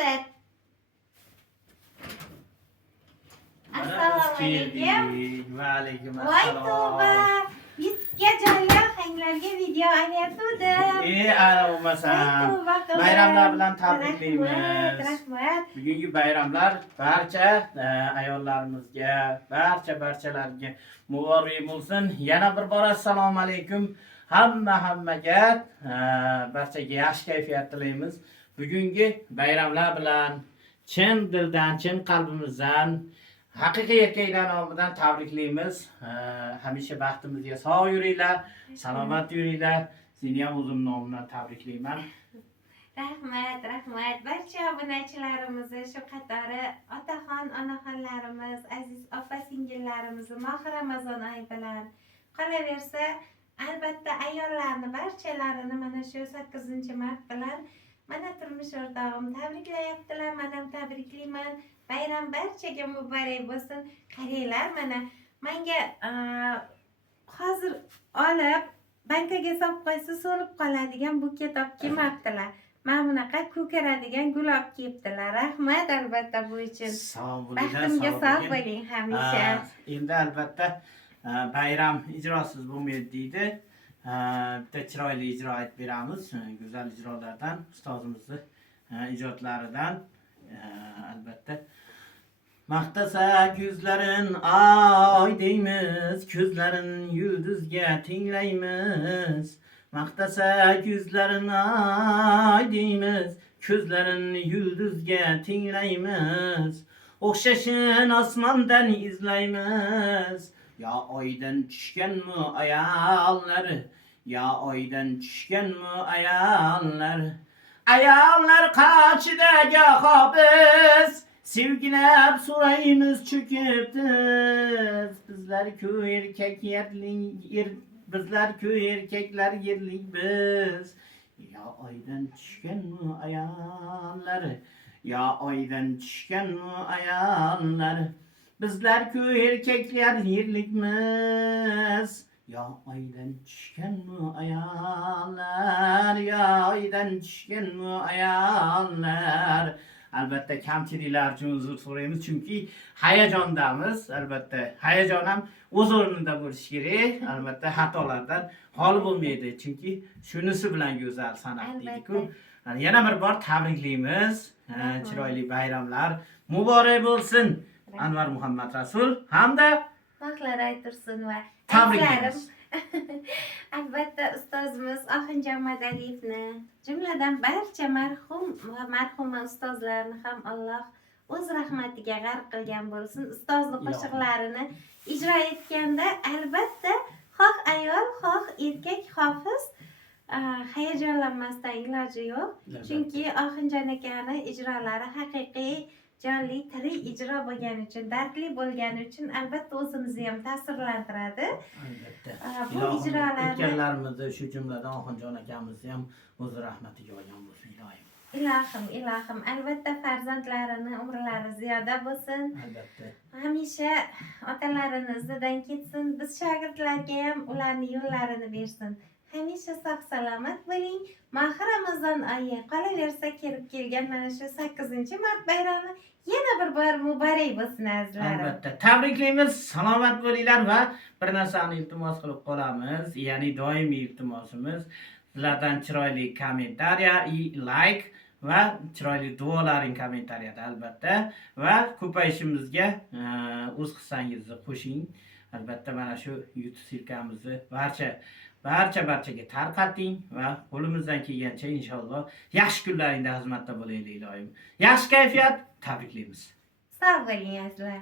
Hazır. Assalomu alaykum. Va alaykum Voy tavba. assalom. YouTube'ga joylar hanglarga video olyaptim. Ana bo'lmasam. Bayramlar bilan tabriklaymiz. Rahmat. Bugungi bayramlar barcha ayollarimizga, barchalarga muborak bo'lsin. Yana bir bor assalomu alaykum. Hammaga barchaga yaxshi kayfiyat tilaymiz. Bugungi bayramlar bilan chin dildan, chin qalbimizdan haqiqiy erkaklar nomidan tabriklaymiz. Hamisha baxtimizga sog' yuringlar, salomat yuringlar. Seni ham o'zim nomidan tabriklayman. Rahmat. Barcha obunachilarimizni shu qatori otaxon, onaxonlarimiz, aziz opa-singillarimizni Mohir Ramazon oyi bilan qolaversa, albatta ayollarni barchalarini mana shu 8-mart bilan mana turmush o'rtog'im tabriklayaptilar. Men ham tabriklayman. Bayram barchaga muborak bo'lsin. Qaranglar, mana menga hozir olib bankaga solib qo'ysa so'lib qoladigan buket olib kelmabdilar. Men bunaqa ko'karadigan gul olib kelibdilar. Rahmat albatta bu uchun. Sog' bo'linglar, Baxtimga sog' bo'ling hamisha. Endi albatta bayram ijrosiz bo'lmaydi deydi. Bitta chiroyli ijro aytib beramiz. Go'zal ijrolardan, ustozimizni ijodlaridan albatta maqtasa ko'zlarin oy deymiz, ko'zlarin yulduzga tinglaymiz. Maqtasa ko'zlarin oy deymiz, ko'zlarin yulduzga tinglaymiz. O'xshashin osmondan izlaymiz. Ya oydan tushganmi ayollar, ya oydan tushganmi ayollar. Ayollar qochidagi hobiz, sevgilab so'raymiz cho'kibdiz. Bizlar-ku erkaklar yerlik biz. Ya oydan tushganmi ayollar, ya oydan tushganmi ayollar. Bizlar-ku erkaklar yerlikmiz. Ya oydan tushganmi ayollar, ya oydan tushganmi ayollar. Albatta kamchiliklar uchun uzr so'raymiz, chunki hayajondamiz. Albatta hayajon ham o'z o'rnida bo'lishi kerak. Albatta xatolardan xoli bo'lmaydi, chunki shunisi bilan go'zal san'at deydi-ku. Yana bir bor tabriklaymiz. Chiroyli bayramlar muborak bo'lsin. Anvar Muhammad Rasul hamda Mahlar aytursin va tabriklaymiz. Albatta ustozimiz Oxinjon Madaliyevni, jumladan barcha marhum va marhuma ustozlarni ham Alloh o'z rahmatiga g'arq qilgan bo'lsin. Ustozni qo'shiqlarini ijro etganda albatta xoh ayol, xoh erkak hofiz hayajonlanmasdan iloji yo'q. Chunki Oxinjon akani ijrolari haqiqiy jonli, tirik ijro bo'lgani uchun, dardli bo'lgani uchun albatta o'zimizni ham ta'sirlantiradi. Albatta. Bu ijrolarni o'tganlarimizni, shu jumladan Oxinjon akamizni ham o'z rahmatiga olgan bo'lsin ilohim. Ilohim, albatta farzandlarini umrlari ziyoda bo'lsin. Albatta. Hamisha otalarini izidan ketsin. Biz shogirdlarga ham ularni yo'llarini bersin. Hamisha sog' salomat bo'ling. Mohir Ramazon oyi qolaversa kelib kelgan mana shu 8-mart bayrami yana bir bor muborak bo'lsin azizlarim. Albatta. Tabriklaymiz. Salomat bo'linglar va bir narsani iltimos qilib qolamiz. Ya'ni doimiy iltimosimiz sizlardan chiroyli kommentariya, like va chiroyli duolaring kommentariyada albatta va ko'payishimizga o'z hissangizni qo'shing. Albatta mana shu YouTube sirkamizni barchaga tarqating va qo'limizdan kelgancha inshaalloh yaxshi kunlaringda xizmatda bo'laylik ilohim. Yaxshi kayfiyat, tabriklaymiz. Sog' bo'ling azizlar.